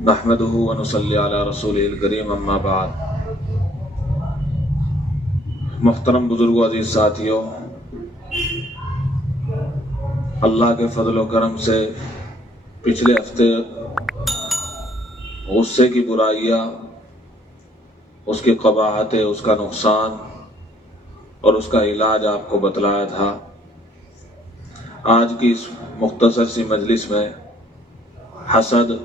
नहमदुहु व नुसल्ली अला रसूलिल करीम अम्मा बाद। मुहतरम बुजुर्गों, अजीज साथियों, अल्लाह के फजल व करम से पिछले हफ्ते गुस्से की बुराइयाँ, उसकी कबाहतें, उसका नुकसान और उसका इलाज आपको बतलाया था। आज की इस मुख्तसर सी मजलिस में हसद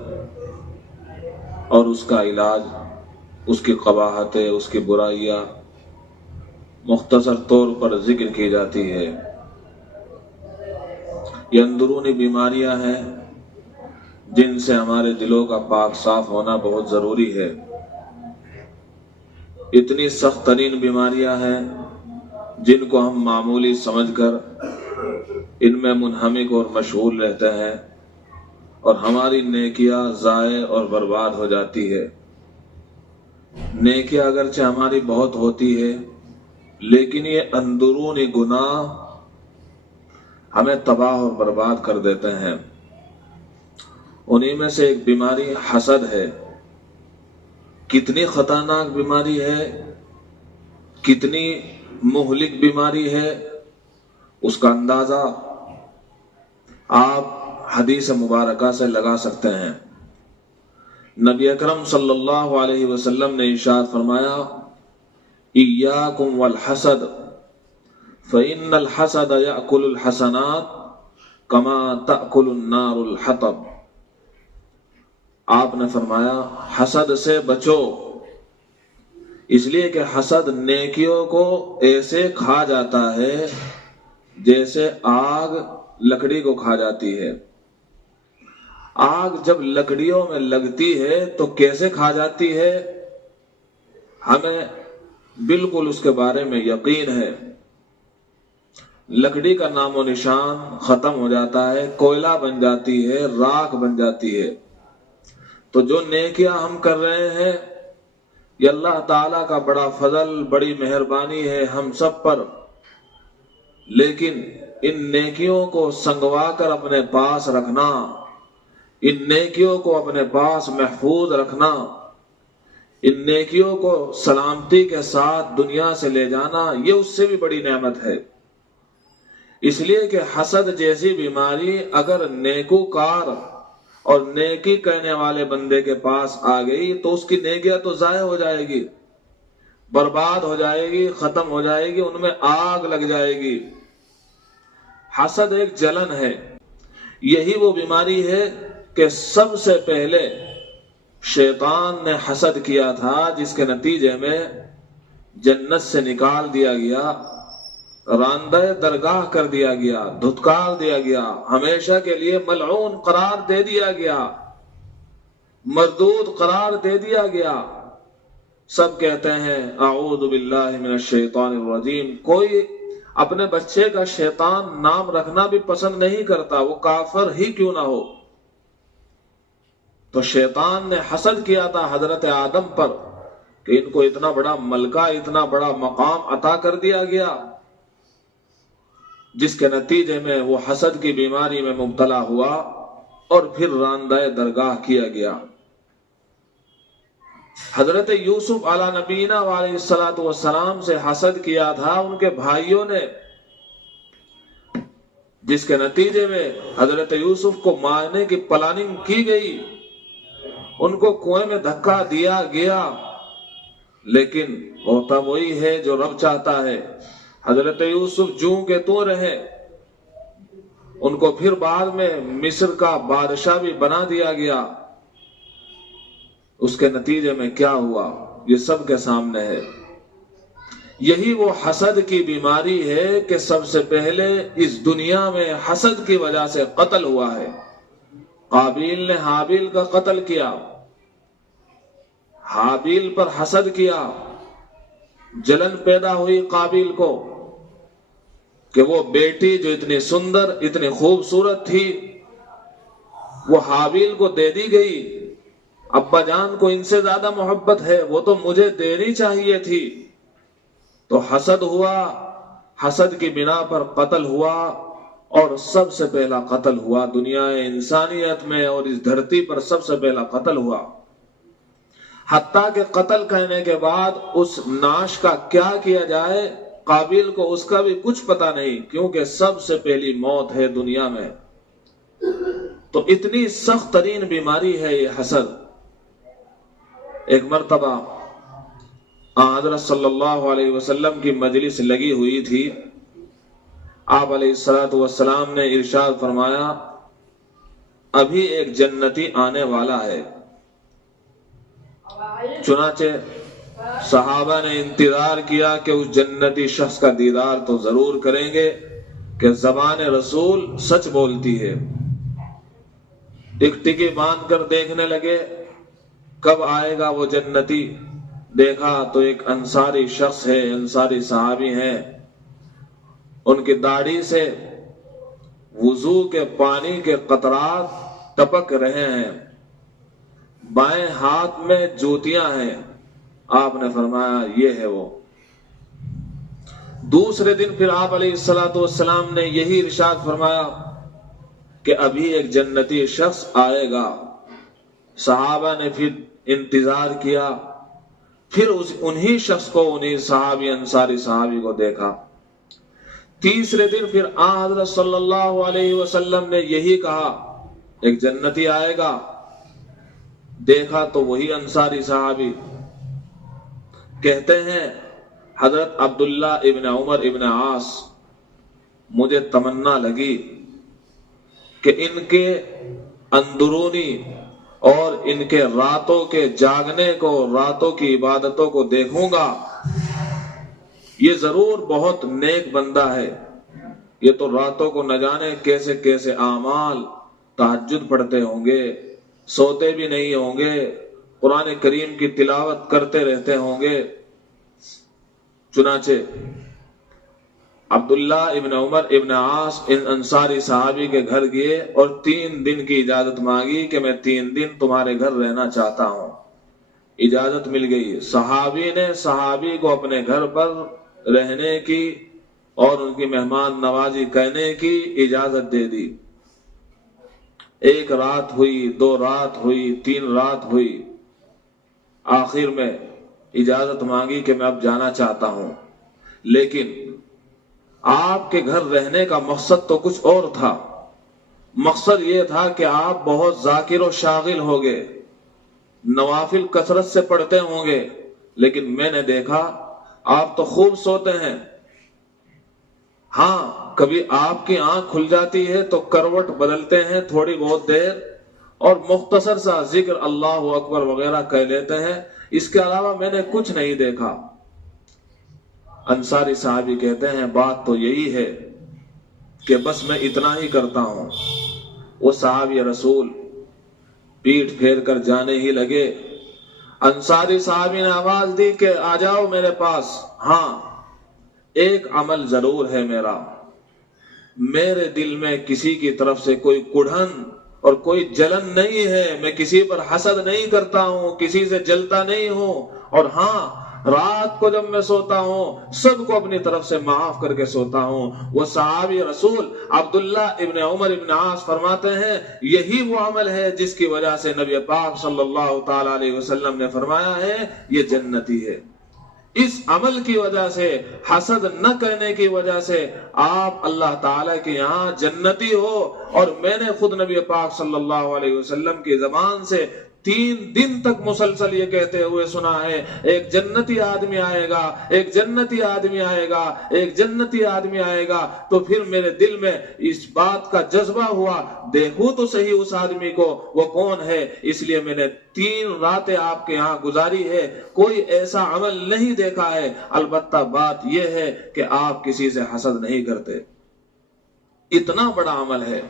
और उसका इलाज, उसकी कबाहतें, उसकी बुराइयाँ मुख्तसर तौर पर जिक्र की जाती है। ये अंदरूनी बीमारियां हैं जिनसे हमारे दिलों का पाक साफ होना बहुत ज़रूरी है। इतनी सख्त तरीन बीमारियां हैं जिनको हम मामूली समझकर इनमें मुनहमिक और मशगूल रहते हैं और हमारी नेकियां ज़ाये और बर्बाद हो जाती है। नेकियां अगरचे हमारी बहुत होती है, लेकिन ये अंदरूनी गुनाह हमें तबाह और बर्बाद कर देते हैं। उन्हीं में से एक बीमारी हसद है। कितनी खतरनाक बीमारी है, कितनी मुहलिक बीमारी है, उसका अंदाजा आप हदीस मुबारका से लगा सकते हैं। नबी अकरम सल्लल्लाहु अलैहि वसल्लम ने इरशाद फरमाया, इय्याकुम वल हसद फ़इन्नल हसद यअकुलुल हसनात कमा तअकुलुन नारुल हतब। आपने फरमाया, हसद से बचो, इसलिए कि हसद नेकियों को ऐसे खा जाता है जैसे आग लकड़ी को खा जाती है। आग जब लकड़ियों में लगती है तो कैसे खा जाती है, हमें बिल्कुल उसके बारे में यकीन है। लकड़ी का नामो निशान खत्म हो जाता है, कोयला बन जाती है, राख बन जाती है। तो जो नेकियां हम कर रहे हैं, ये अल्लाह ताला का बड़ा फजल, बड़ी मेहरबानी है हम सब पर। लेकिन इन नेकियों को संगवा कर अपने पास रखना, इन नेकियों को अपने पास महफूज रखना, इन नेकियों को सलामती के साथ दुनिया से ले जाना, ये उससे भी बड़ी नेमत है। इसलिए कि हसद जैसी बीमारी अगर नेकूकार और नेकी कहने वाले बंदे के पास आ गई तो उसकी नेकियां तो जाया हो जाएगी, बर्बाद हो जाएगी, खत्म हो जाएगी, उनमें आग लग जाएगी। हसद एक जलन है। यही वो बीमारी है कि सबसे पहले शैतान ने हसद किया था, जिसके नतीजे में जन्नत से निकाल दिया गया, रांदे दरगाह कर दिया गया, धुतकार दिया गया, हमेशा के लिए मलऊन करार दे दिया गया, मरदूद करार दे दिया गया। सब कहते हैं अऊज़ु बिल्लाहि मिनश शैतानिर रजीम। कोई अपने बच्चे का शैतान नाम रखना भी पसंद नहीं करता, वो काफिर ही क्यों ना हो। तो शैतान ने हसद किया था हजरत आदम पर कि इनको इतना बड़ा मलका, इतना बड़ा मकाम अता कर दिया गया, जिसके नतीजे में वो हसद की बीमारी में मुब्तला हुआ और फिर रांदाए दरगाह किया गया। हजरत यूसुफ अला नबीना अलैहिस्सलातु वस्सलाम से हसद किया था उनके भाइयों ने, जिसके नतीजे में हजरत यूसुफ को मारने की प्लानिंग की गई, उनको कुएं में धक्का दिया गया। लेकिन होता वही है जो रब चाहता है। हजरत यूसुफ जूं के तो रहे, उनको फिर बाद में मिस्र का बादशाह भी बना दिया गया। उसके नतीजे में क्या हुआ ये सब के सामने है। यही वो हसद की बीमारी है कि सबसे पहले इस दुनिया में हसद की वजह से कत्ल हुआ है। काबिल ने हाबिल का कत्ल किया, हाबिल पर हसद किया, जलन पैदा हुई काबिल को कि वो बेटी जो इतनी सुंदर, इतनी खूबसूरत थी, वो हाबिल को दे दी गई। अब्बा जान को इनसे ज्यादा मोहब्बत है, वो तो मुझे देनी चाहिए थी। तो हसद हुआ, हसद की बिना पर कत्ल हुआ اور سب سے پہلا قتل ہوا دنیا انسانیت میں، اور اس دھرتی پر سب سے پہلا قتل ہوا۔ حتیٰ کہ قتل کہنے کے بعد اس ناش کا کیا کیا جائے قابیل کو اس کا بھی کچھ پتا نہیں، کیونکہ سب سے پہلی موت ہے دنیا میں۔ تو اتنی سخت ترین بیماری ہے یہ حسد۔ ایک مرتبہ حضرت صلی اللہ علیہ وسلم کی مجلس لگی ہوئی تھی، آپ علیہ السلام نے ارشاد فرمایا ابھی ایک جنتی آنے والا ہے۔ چنانچہ صحابہ نے انتظار کیا کہ اس جنتی شخص کا دیدار تو ضرور کریں گے کہ زبان رسول سچ بولتی ہے۔ ٹکٹکی باندھ کر دیکھنے لگے کب آئے گا وہ جنتی۔ دیکھا تو ایک انصاری شخص ہے، انصاری صحابی ہیں، ان کی داڑھی سے وضو کے پانی کے قطرات ٹپک رہے ہیں، بائیں ہاتھ میں جوتیاں ہیں۔ آپ نے فرمایا یہ ہے وہ۔ دوسرے دن پھر آپ علیہ السلام نے یہی ارشاد فرمایا کہ ابھی ایک جنتی شخص آئے گا۔ صحابہ نے پھر انتظار کیا، پھر انہی شخص کو، انہی صحابی انصاری صحابی کو دیکھا۔ تیسرے دن پھر حضرت صلی اللہ علیہ وسلم نے یہی کہا ایک جنتی آئے گا۔ دیکھا تو وہی انصاری صحابی کہتے ہیں حضرت عبداللہ ابن عمر ابن عاص، مجھے تمنا لگی کہ ان کے اندرونی اور ان کے راتوں کے جاگنے کو، راتوں کی عبادتوں کو دیکھوں گا، یہ ضرور بہت نیک بندہ ہے۔ یہ تو راتوں کو نہ جانے کیسے کیسے اعمال، تہجد پڑھتے ہوں گے، سوتے بھی نہیں ہوں گے، قرآن کریم کی تلاوت کرتے رہتے ہوں گے۔ چنانچہ عبداللہ ابن عمر ابن عاص ان انصاری صحابی کے گھر گئے اور 3 دن کی اجازت مانگی کہ میں 3 دن تمہارے گھر رہنا چاہتا ہوں۔ اجازت مل گئی۔ صحابی نے صحابی کو اپنے گھر پر رہنے کی اور ان کی مہمان نوازی کرنے کی اجازت دے دی۔ 1 رات ہوئی، 2 رات ہوئی، 3 رات ہوئی، آخر میں اجازت مانگی کہ میں اب جانا چاہتا ہوں۔ لیکن آپ کے گھر رہنے کا مقصد تو کچھ اور تھا۔ مقصد یہ تھا کہ آپ بہت ذاکر و شاغل ہوگے، نوافل کثرت سے پڑھتے ہوں گے، لیکن میں نے دیکھا آپ تو خوب سوتے ہیں۔ ہاں، کبھی آپ کی آنکھ کھل جاتی ہے تو کروٹ بدلتے ہیں تھوڑی بہت دیر اور مختصر سا ذکر اللہ اکبر وغیرہ کہہ لیتے ہیں، اس کے علاوہ میں نے کچھ نہیں دیکھا۔ انصاری صحابی کہتے ہیں بات تو یہی ہے کہ بس میں اتنا ہی کرتا ہوں۔ وہ صحابی رسول پیٹھ پھیر کر جانے ہی لگے۔ انصاری صحابی نے آواز دی کہ آ جاؤ میرے پاس۔ ہاں، ایک عمل ضرور ہے میرا، میرے دل میں کسی کی طرف سے کوئی کڑھن اور کوئی جلن نہیں ہے، میں کسی پر حسد نہیں کرتا ہوں، کسی سے جلتا نہیں ہوں، اور ہاں رات کو جب میں سوتا ہوں سب کو اپنی طرف سے معاف کر کے سوتا ہوں۔ وہ صحابی رسول عبداللہ ابن عمر ابن عاص فرماتے ہیں یہی وہ عمل ہے جس کی وجہ سے نبی پاک صلی اللہ تعالی علیہ وسلم نے فرمایا ہے یہ جنتی ہے۔ اس عمل کی وجہ سے، حسد نہ کرنے کی وجہ سے آپ اللہ تعالیٰ کے یہاں جنتی ہو۔ اور میں نے خود نبی پاک صلی اللہ علیہ وسلم کی زبان سے 3 دن تک مسلسل یہ کہتے ہوئے سنا ہے ایک جنتی آدمی آئے گا، ایک جنتی آدمی آئے گا، ایک جنتی آدمی آئے گا۔ تو پھر میرے دل میں اس بات کا جذبہ ہوا دیکھوں تو صحیح اس آدمی کو وہ کون ہے، اس لیے میں نے 3 راتیں آپ کے یہاں گزاری ہے، کوئی ایسا عمل نہیں دیکھا ہے، البتہ بات یہ ہے کہ آپ کسی سے حسد نہیں کرتے۔ اتنا بڑا عمل ہے،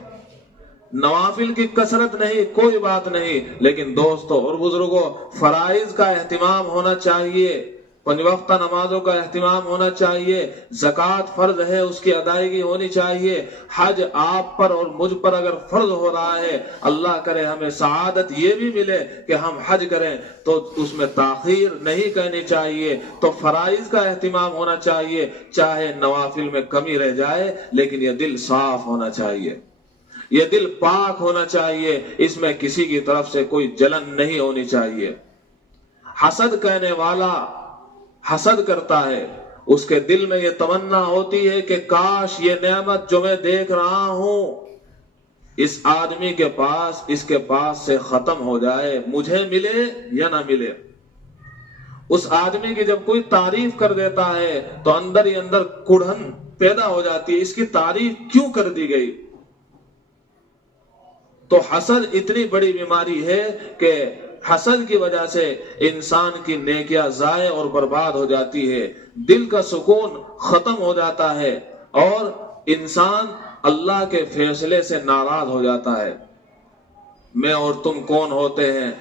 نوافل کی کثرت نہیں، کوئی بات نہیں، لیکن دوستوں اور بزرگوں فرائض کا اہتمام ہونا چاہیے۔ 5 वक्त नमाजों का एहतिमाम होना चाहिए, ज़कात फर्ज है उसकी अदायगी होनी चाहिए, हज आप पर और मुझ पर अगर फर्ज हो रहा है, अल्लाह करे हमें सआदत ये भी मिले कि हम हज करें, तो उसमें ताखीर नहीं करनी चाहिए। तो फराइज का एहतिमाम होना चाहिए, चाहे नवाफिल में कमी रह जाए, लेकिन ये दिल साफ होना चाहिए, ये दिल पाक होना चाहिए, इसमें किसी की तरफ से कोई जलन नहीं होनी चाहिए। हसद कहने वाला हसद करता है, उसके दिल में ये तमन्ना होती है कि काश ये नेमत जो मैं देख रहा हूं इस आदमी के पास, इसके पास से खत्म हो जाए, मुझे मिले या ना मिले। उस आदमी की जब कोई तारीफ कर देता है तो अंदर ही अंदर कुढ़न पैदा हो जाती है, इसकी तारीफ क्यों कर दी गई। तो हसद इतनी बड़ी बीमारी है कि हसद की वजह से इंसान की नेकियां जाए और बर्बाद हो जाती है, दिल का सुकून खत्म हो जाता है और इंसान अल्लाह के फैसले से नाराज हो जाता है। मैं और तुम कौन होते हैं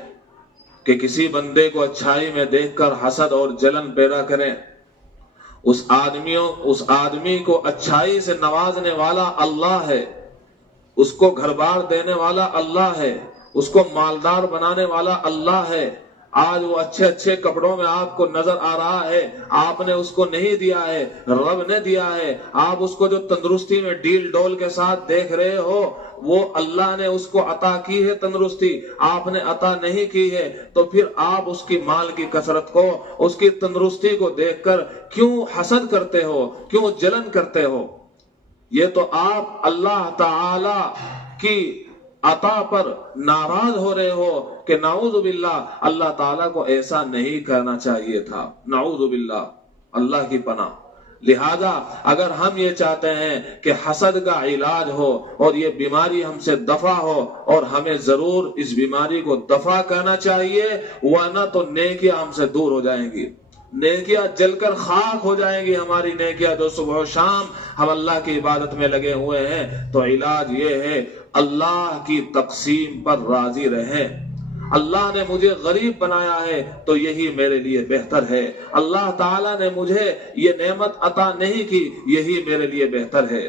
कि किसी बंदे को अच्छाई में देखकर हसद और जलन पैदा करें। उस आदमी को अच्छाई से नवाजने वाला अल्लाह है, उसको घर बार देने वाला अल्लाह है, उसको मालदार बनाने वाला अल्लाह है। आज वो अच्छे अच्छे कपड़ों में आपको नजर आ रहा है, आपने उसको नहीं दिया है, रब ने दिया है। आप उसको जो तंदुरुस्ती में डील डोल के साथ देख रहे हो, वो अल्लाह ने उसको अता की है तंदुरुस्ती, आपने अता नहीं की है। तो फिर आप उसकी माल की कसरत को, उसकी तंदुरुस्ती को देखकर क्यों हसद करते हो, क्यों जलन करते हो। ये तो आप अल्लाह ताला की अता पर नाराज हो रहे हो कि नाऊज़ु बिल्लाह, अल्लाह ताला को ऐसा नहीं करना चाहिए था, नाऊज़ु बिल्लाह, अल्लाह की पनाह। लिहाजा अगर हम ये चाहते हैं कि हसद का इलाज हो और ये बीमारी हमसे दफा हो, और हमें जरूर इस बीमारी को दफा करना चाहिए, वरना तो नेकियां हमसे दूर हो जाएंगी, नेकियां जलकर खाक हो जाएंगी हमारी नेकियां जो सुबह शाम हम अल्लाह की इबादत में लगे हुए हैं। तो इलाज ये है, अल्लाह की तकसीम पर राजी रहें। अल्लाह ने मुझे गरीब बनाया है तो यही मेरे लिए बेहतर है, अल्लाह ताला ने मुझे ये नेमत अता नहीं की, यही मेरे लिए बेहतर है।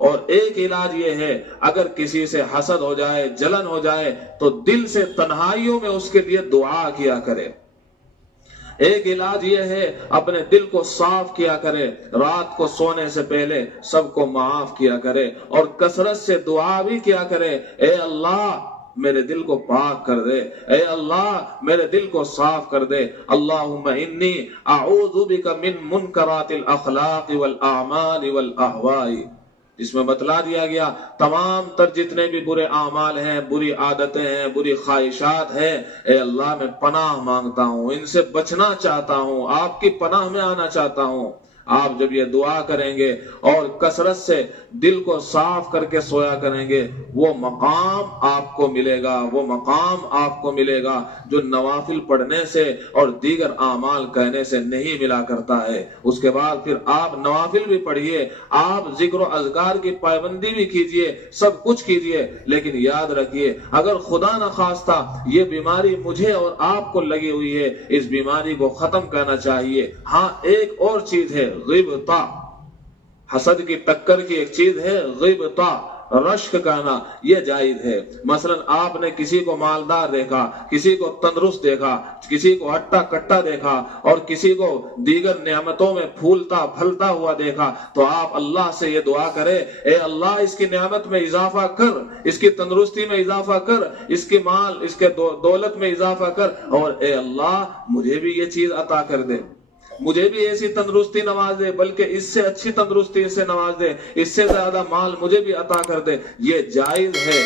और एक इलाज ये है, अगर किसी से हसद हो जाए, जलन हो जाए, तो दिल से तन्हाइयों में उसके लिए दुआ किया करे। एक इलाज ये है, अपने दिल को साफ किया करे, रात को सोने से पहले सबको माफ किया करे और कसरत से दुआ भी किया करे, ए अल्लाह मेरे दिल को पाक कर दे, ए अल्लाह मेरे दिल को साफ कर दे। अल्लाहुम्मा इन्नी अऊज़ु बिका मिन मुनकरातिल अखलाक़ वल आमाल वल अहवाई, जिसमें बतला दिया गया तमाम तर जितने भी बुरे आमाल हैं, बुरी आदतें हैं, बुरी ख्वाहिशात हैं, ए अल्लाह मैं पनाह मांगता हूँ, इनसे बचना चाहता हूँ, आपकी पनाह में आना चाहता हूँ। आप जब ये दुआ करेंगे और कसरत से दिल को साफ करके सोया करेंगे, वो मकाम आपको मिलेगा, वो मकाम आपको मिलेगा जो नवाफिल पढ़ने से और दीगर आमाल कहने से नहीं मिला करता है। उसके बाद फिर आप नवाफिल भी पढ़िए, आप जिक्र अज़कार की पाबंदी भी कीजिए, सब कुछ कीजिए, लेकिन याद रखिए अगर खुदा न खास्ता ये बीमारी मुझे और आपको लगी हुई है, इस बीमारी को खत्म करना चाहिए। हाँ, एक और चीज है, ग़िबता, हसद की टक्कर की एक चीज है ग़िबता, रश्क कहना, ये जायज है। मसलन आपने किसी को मालदार देखा, किसी को तंदुरुस्त देखा, किसी को हट्टा कट्टा देखा और किसी को दीगर नेमतों में फूलता फलता हुआ देखा, तो आप अल्लाह से ये दुआ करें, ए अल्लाह इसकी नेमत में इजाफा कर, इसकी तंदुरुस्ती में इजाफा कर, इसकी माल इसके दौलत में इजाफा कर, और ए अल्लाह मुझे भी ये चीज अता कर दे, मुझे भी ऐसी तंदुरुस्ती नवाज दे, बल्कि इससे अच्छी तंदुरुस्ती से नवाज दे, इससे ज्यादा माल मुझे भी अता कर दे। ये जायज है।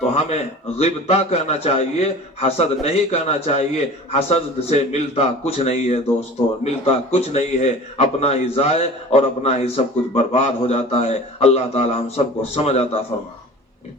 तो हमें ग़िबता कहना चाहिए, हसद नहीं कहना चाहिए। हसद से मिलता कुछ नहीं है दोस्तों, मिलता कुछ नहीं है, अपना ही जाए और अपना ही सब कुछ बर्बाद हो जाता है। अल्लाह ताला हम सबको समझ आता फरमाए।